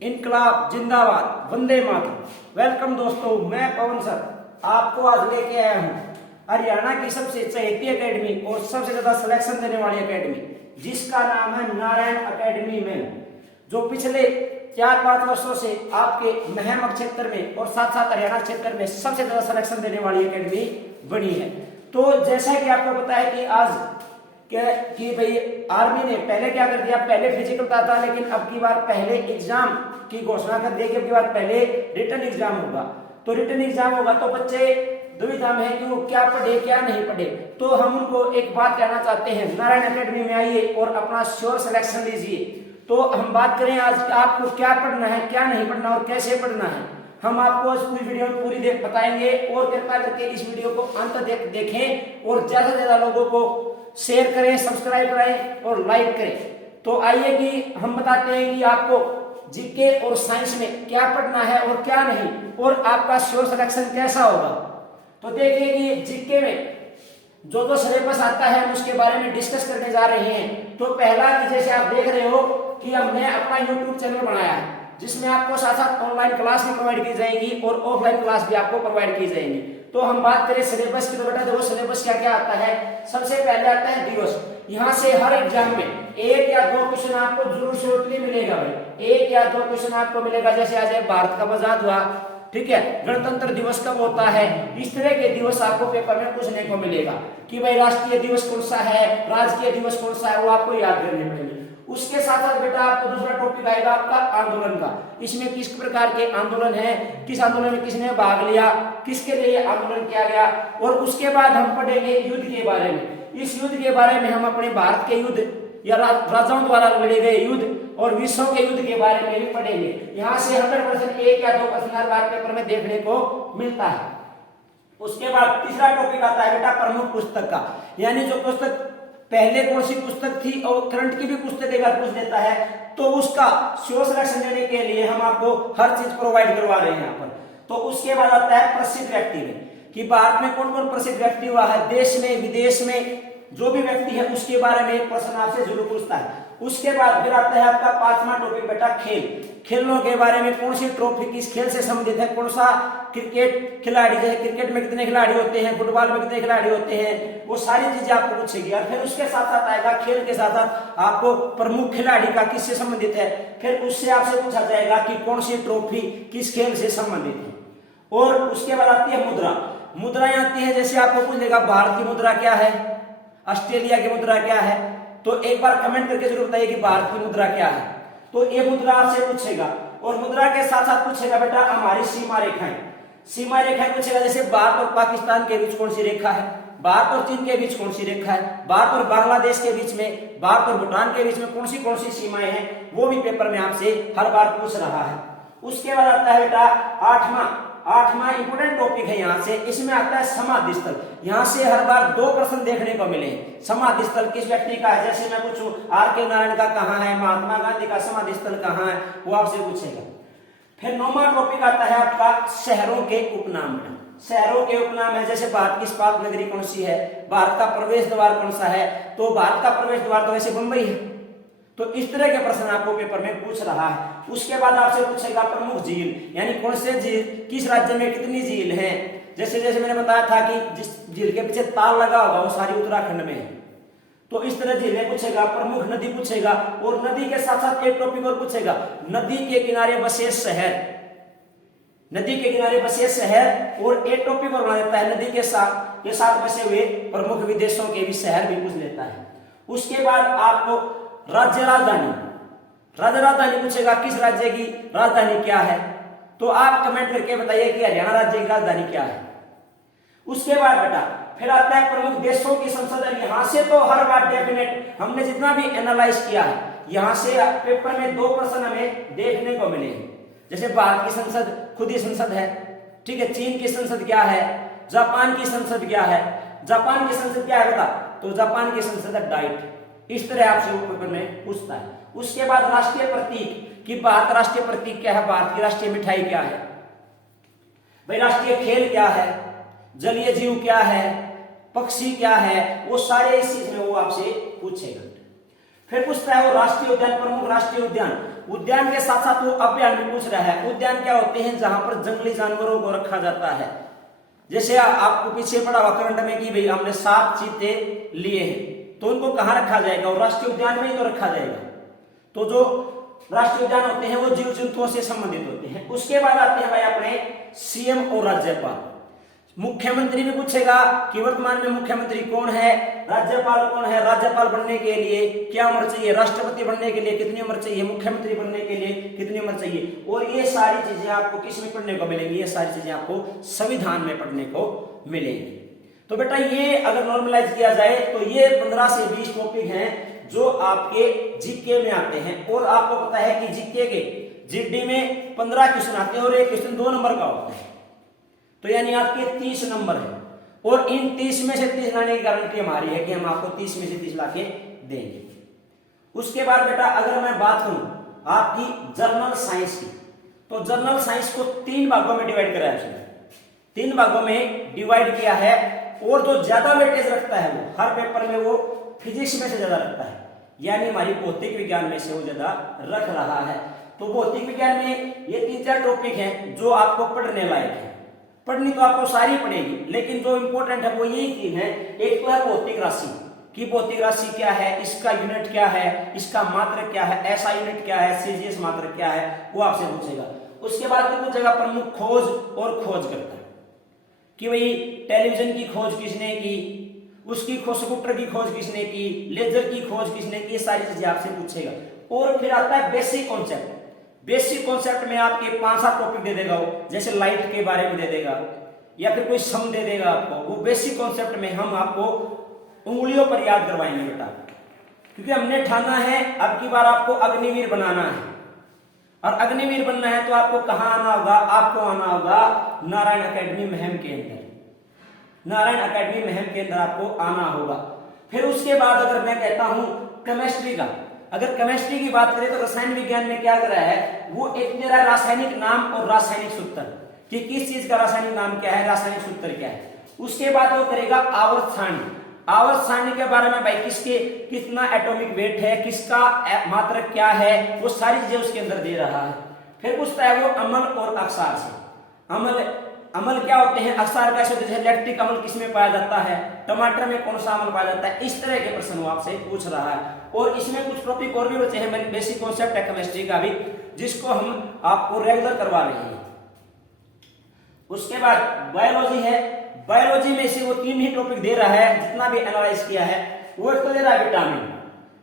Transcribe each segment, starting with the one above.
इनकलाब जिंदाबाद, वंदे मातरम। वेलकम दोस्तों, मैं पवन सर आपको आज लेके आया हूँ हरियाणा की सबसे चहेती एकेडमी और सबसे ज्यादा सिलेक्शन देने वाली एकेडमी, जिसका नाम है नारायण एकेडमी में, जो पिछले 4-5 वर्षों से आपके महम क्षेत्र में और साथ साथ हरियाणा क्षेत्र में सबसे ज्यादा सिलेक्शन देने वाली एकेडमी बनी है। तो जैसा कि आपको पता है कि आज कि भाई आर्मी ने पहले क्या कर दिया, पहले फिजिकल था लेकिन अब की बार पहले एग्जाम की घोषणा कर दी कि अब की बार पहले रिटन एग्जाम होगा। तो रिटन एग्जाम होगा तो बच्चे दुविधा में है कि वो क्या पढ़े क्या नहीं पढ़े। तो हम उनको एक बात कहना चाहते हैं, नारायण एकेडमी में आइए और अपना श्योर सिलेक्शन लीजिए। तो हम बात करें आज आपको क्या पढ़ना है, क्या नहीं पढ़ना और कैसे पढ़ना है, हम आपको इस पूरी वीडियो में पूरी बताएंगे। और कृपया करके इस वीडियो को अंत तक देखें और ज्यादा से ज्यादा लोगों को शेयर करें, सब्सक्राइब करें और लाइक करें। तो आइए कि हम बताते हैं कि आपको जीके और साइंस में क्या पढ़ना है और क्या नहीं, और आपका श्योर सिलेक्शन कैसा होगा। तो देखिए कि जीके में जो सिलेबस आता है हम उसके बारे में डिस्कस करने जा रहे हैं। तो पहला कि जैसे आप देख रहे हो कि हमने अपना यूट्यूब चैनल बनाया है, जिसमें आपको साथ साथ ऑनलाइन क्लास भी प्रोवाइड की जाएगी और ऑफलाइन क्लास भी आपको प्रोवाइड की जाएगी। तो हम बात करें सिलेबस की, तो बेटा देखो सिलेबस क्या क्या आता है। सबसे पहले आता है दिवस। यहाँ से हर एग्जाम में 1 या 2 क्वेश्चन आपको जरूर शॉर्टली मिलेगा भाई, 1 या 2 क्वेश्चन आपको मिलेगा। जैसे आज भारत कब आजाद हुआ, ठीक है, गणतंत्र दिवस कब होता है, इस तरह के दिवस आपको पेपर में पूछने को मिलेगा कि भाई राष्ट्रीय दिवस कौन सा है, राजकीय दिवस कौन सा है, वो आपको याद करने पड़ेंगे। उसके साथ साथ बेटा आपको दूसरा टॉपिक आएगा आपका आंदोलन का। इसमें किस प्रकार के आंदोलन है, किस आंदोलन में किसने भाग लिया, किसके लिए आंदोलन किया गया। और उसके बाद हम पढ़ेंगे युद्ध के बारे में। इस युद्ध के बारे में हम अपने भारत के युद्ध या राजाओं द्वारा लड़े गए युद्ध और विश्व के युद्ध के बारे में भी पढ़ेंगे। यहाँ से 100% 1 या 2 क्वेश्चन हर बार पेपर में देखने को मिलता है। उसके बाद तीसरा टॉपिक आता है बेटा प्रमुख पुस्तक का, यानी जो पुस्तक पहले कौन सी पुस्तक थी और करंट की भी पुस्तक एक बार पूछ देता है, तो उसका श्योर सिलेक्शन देने के लिए हम आपको हर चीज प्रोवाइड करवा रहे हैं यहाँ पर। तो उसके बाद आता है प्रसिद्ध व्यक्ति में, कि भारत में कौन कौन प्रसिद्ध व्यक्ति हुआ है, देश में विदेश में जो भी व्यक्ति है उसके बारे में प्रश्न आपसे जरूर पूछता है। उसके बाद फिर आता है आपका 5वां टॉपिक बेटा खेल। खेलों के बारे में कौन सी ट्रॉफी किस खेल से संबंधित है, कौन सा क्रिकेट खिलाड़ी, जैसे क्रिकेट में कितने खिलाड़ी होते हैं, फुटबॉल में कितने खिलाड़ी होते हैं, वो सारी चीजें आपको पूछेगी। और फिर उसके साथ साथ आएगा खेल के साथ साथ आपको प्रमुख खिलाड़ी का किससे संबंधित है, फिर उससे आपसे पूछा जाएगा कि कौन सी ट्रॉफी किस खेल से संबंधित है। और उसके बाद आती है मुद्रा। मुद्राएं आती है, जैसे आपको पूछ लेगा भारत की मुद्रा क्या है, ऑस्ट्रेलिया की मुद्रा क्या है। तो एक बार कमेंट करके जरूर बताइए कि भारत की मुद्रा क्या है। तो ये मुद्रा आपसे पूछेगा। और मुद्रा के साथ साथ पूछेगा बेटा हमारी सीमा रेखाएं। सीमा रेखाएं पूछेगा, जैसे भारत और पाकिस्तान के बीच कौन सी रेखा है, भारत और चीन के बीच कौन सी रेखा है, भारत और बांग्लादेश के बीच में, भारत और भूटान के बीच में कौन सी सीमाएं हैं, वो भी पेपर में आपसे हर बार पूछ रहा है। उसके बाद आता है बेटा आठवां इंपोर्टेंट टॉपिक है यहाँ से, इसमें आता है समाधि स्थल। यहाँ से हर बार 2 प्रश्न देखने को मिले। समाधि स्थल किस व्यक्ति का है, जैसे मैं पूछूं R.K. नारायण का कहाँ है, महात्मा गांधी का समाधि स्थल कहाँ है, वो आपसे पूछेगा। फिर 9वां टॉपिक आता है आपका शहरों के उपनाम। शहरों के उपनाम है, जैसे भारत की इस्पात नगरी कौन सी है, भारत का प्रवेश द्वार कौन सा है, तो भारत का प्रवेश द्वार तो वैसे मुंबई है। तो इस तरह के प्रश्न आपको पेपर में पूछ रहा है। उसके बाद आपसे पूछेगा प्रमुख झील, यानी कौन से झील किस राज्य में कितनी झील है। जैसे जैसे मैंने बताया था कि जिस झील के पीछे ताल लगा होगा वो सारी उत्तराखंड में है। तो इस तरह झीलें पूछेगा, प्रमुख नदी पूछेगा। और नदी के साथ साथ एक टॉपिक और पूछेगा, नदी के किनारे बसे शहर। नदी के किनारे बसे शहर। और एक टॉपिक और बना देता है, नदी के साथ बसे हुए प्रमुख विदेशों के भी शहर भी पूछ लेता है। उसके बाद आपको राज्य राजधानी पूछेगा, किस राज्य की राजधानी क्या है। तो आप कमेंट करके बताइए कि हरियाणा राज्य की राजधानी क्या है। उसके बाद बेटा फिर आता है प्रमुख देशों की संसद। यहाँ से तो हर बार डेफिनेट हमने जितना भी एनालाइज किया है, यहाँ से पेपर में 2 प्रश्न हमें देखने को मिले। जैसे भारत की संसद खुद ही संसद है, ठीक है, चीन की संसद क्या है, जापान की संसद क्या है। जापान की संसद क्या है बेटा, तो जापान की संसद है डाइट। इस तरह आपसे वो पेपर में पूछता है। उसके बाद राष्ट्रीय प्रतीक, कि भारत राष्ट्रीय प्रतीक क्या है, भारत की राष्ट्रीय मिठाई क्या है, भाई राष्ट्रीय खेल क्या है, जलीय जीव क्या है, पक्षी क्या है, वो सारे इस चीज में वो आपसे पूछेगा। फिर पूछता है वो राष्ट्रीय उद्यान, प्रमुख राष्ट्रीय उद्यान। उद्यान के साथ साथ वो अभ्यान भी पूछ रहा है। उद्यान क्या होते हैं? जहां पर जंगली जानवरों को रखा जाता है। जैसे आपको पीछे पड़ा हुआ करंट में कि भाई हमने 7 चीते लिए हैं, तो उनको कहां रखा जाएगा? और राष्ट्रीय उद्यान में ही तो रखा जाएगा। तो जो राष्ट्रीय उद्यान होते हैं वो जीव जंतुओं से संबंधित होते हैं। उसके बाद आते हैं भाई अपने सीएम और राज्यपाल। मुख्यमंत्री भी पूछेगा कि वर्तमान में मुख्यमंत्री कौन है, राज्यपाल कौन है, राज्यपाल बनने के लिए क्या उम्र चाहिए, राष्ट्रपति बनने के लिए कितनी उम्र चाहिए, मुख्यमंत्री बनने के लिए कितनी उम्र चाहिए। और ये सारी चीजें आपको किस में पढ़ने को मिलेंगी? ये सारी चीजें आपको संविधान में पढ़ने को मिलेंगी। तो बेटा ये अगर नॉर्मलाइज किया जाए तो ये 15 से 20 टॉपिक हैं जो आपके जीके में आते हैं। और आपको पता है कि जीके के जीडी में 15 क्वेश्चन आते हैं और एक क्वेश्चन 2 नंबर का होता है, तो यानी आपके 30 नंबर है। और इन 30 में से 30 लाने की गारंटी हमारी है कि हम आपको 30 में से 30 लाके देंगे। उसके बाद बेटा अगर मैं बात करूं आपकी जर्नल साइंस की, तो जर्नल साइंस को 3 भागों में डिवाइड कराया है। 3 भागों में डिवाइड किया है और जो ज्यादा वेटेज रखता है वो हर पेपर में वो फिजिक्स में से ज्यादा रखता है, यानी हमारी भौतिक विज्ञान में से वो ज्यादा रख रहा है। तो भौतिक विज्ञान में ये 3-4 टॉपिक हैं जो आपको पढ़ने लायक है। पढ़नी तो आपको सारी पड़ेगी, लेकिन जो इंपॉर्टेंट है वो यही 3 है। एक तो है भौतिक राशि कि भौतिक राशि क्या है, इसका यूनिट क्या है, इसका मात्रक क्या है, ऐसा यूनिट क्या है, सीजीएस मात्रक क्या है, वो आपसे पूछेगा। उसके बाद फिर पूछेगा प्रमुख खोज और खोजकर्ता कि भाई टेलीविजन की खोज किसने की, उसकी स्कूटर की खोज किसने की, लेजर की खोज किसने की, ये सारी चीजें आपसे पूछेगा। और फिर आता है बेसिक कॉन्सेप्ट। बेसिक कॉन्सेप्ट में आपके 5-7 टॉपिक दे देगा वो, जैसे लाइट के बारे में दे देगा या फिर कोई सम दे देगा आपको। वो बेसिक कॉन्सेप्ट में हम आपको उंगलियों पर याद करवाएंगे बेटा, क्योंकि हमने ठाना है अब की बार आपको अग्निवीर बनाना है। और अग्निवीर बनना है तो आपको कहां आना होगा? आपको आना होगा नारायण अकेडमी महम के अंदर। नारायण अकेडमी महम के अंदर आपको आना होगा। फिर उसके बाद अगर मैं कहता हूं केमिस्ट्री का, अगर केमिस्ट्री की बात करें तो रसायन विज्ञान में क्या कर रहा है, वो एक दे रहा है रासायनिक नाम और रासायनिक सूत्र कि किस चीज का रासायनिक नाम क्या है, रासायनिक सूत्र क्या है। उसके बाद वो करेगा आवर्त सारणी। आवर्त सारणी के बारे में भाई किसके कितना एटॉमिक वेट है, किसका मात्रक क्या है, वो सारी चीजें उसके अंदर दे रहा है। फिर पूछता है वो अम्ल और अक्षार से। अम्ल क्या होते हैं, अक्षार कैसे होते हैं, लैक्टिक अम्ल किसमें पाया जाता है, टमाटर में कौन सा अम्ल पाया जाता है, इस तरह के प्रश्न वो आपसे पूछ रहा है। और इसमें कुछ टॉपिक और भी बचे हैं, बेसिक कॉन्सेप्ट है केमिस्ट्री का भी, जिसको हम आपको रेगुलर करवा रहे हैं। उसके बाद बायोलॉजी है। बायोलॉजी में से वो 3 ही टॉपिक दे रहा है जितना भी एनालाइज किया है। वो एक तो दे रहा है विटामिन।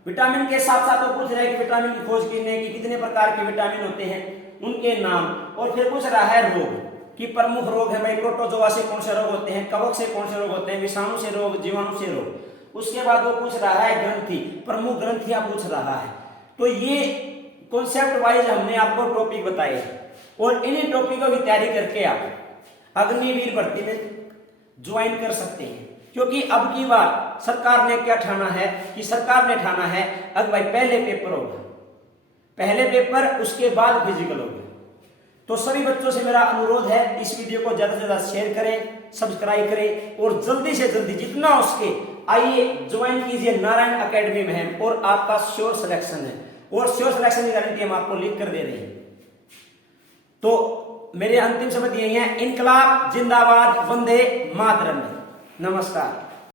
विटामिन के साथ साथ वो पूछ रहा है कि विटामिन की खोज किसने की, कितने प्रकार के विटामिन होते हैं, उनके नाम। और फिर पूछ रहा है रोग कि प्रमुख रोग है भाई, प्रोटोजोआ से कौन से रोग होते हैं, कवक से कौन से रोग होते हैं, विषाणु से रोग, जीवाणु से रोग। उसके बाद वो पूछ रहा है ग्रंथि, प्रमुख ग्रंथियां पूछ रहा है। तो ये कॉन्सेप्ट वाइज हमने आपको टॉपिक बताए और इन्हीं टॉपिकों की तैयारी करके आप अग्निवीर भर्ती में ज्वाइन कर सकते हैं। क्योंकि अब की बार सरकार ने क्या ठाना है कि सरकार ने ठाना है अब भाई पहले पेपर होगा, पहले पेपर उसके बाद फिजिकल होगा। तो सभी बच्चों से मेरा अनुरोध है इस वीडियो को ज्यादा से ज्यादा शेयर करें, सब्सक्राइब करें और जल्दी से जल्दी जितना हो सके आइए ज्वाइन कीजिए नारायण अकेडमी में। और आपका श्योर सिलेक्शन है और श्योर सिलेक्शन की गारंटी हम आपको लिख कर दे रहे हैं। तो मेरे अंतिम शब्द यही है, इनकलाब जिंदाबाद, वंदे मातरम। नमस्कार।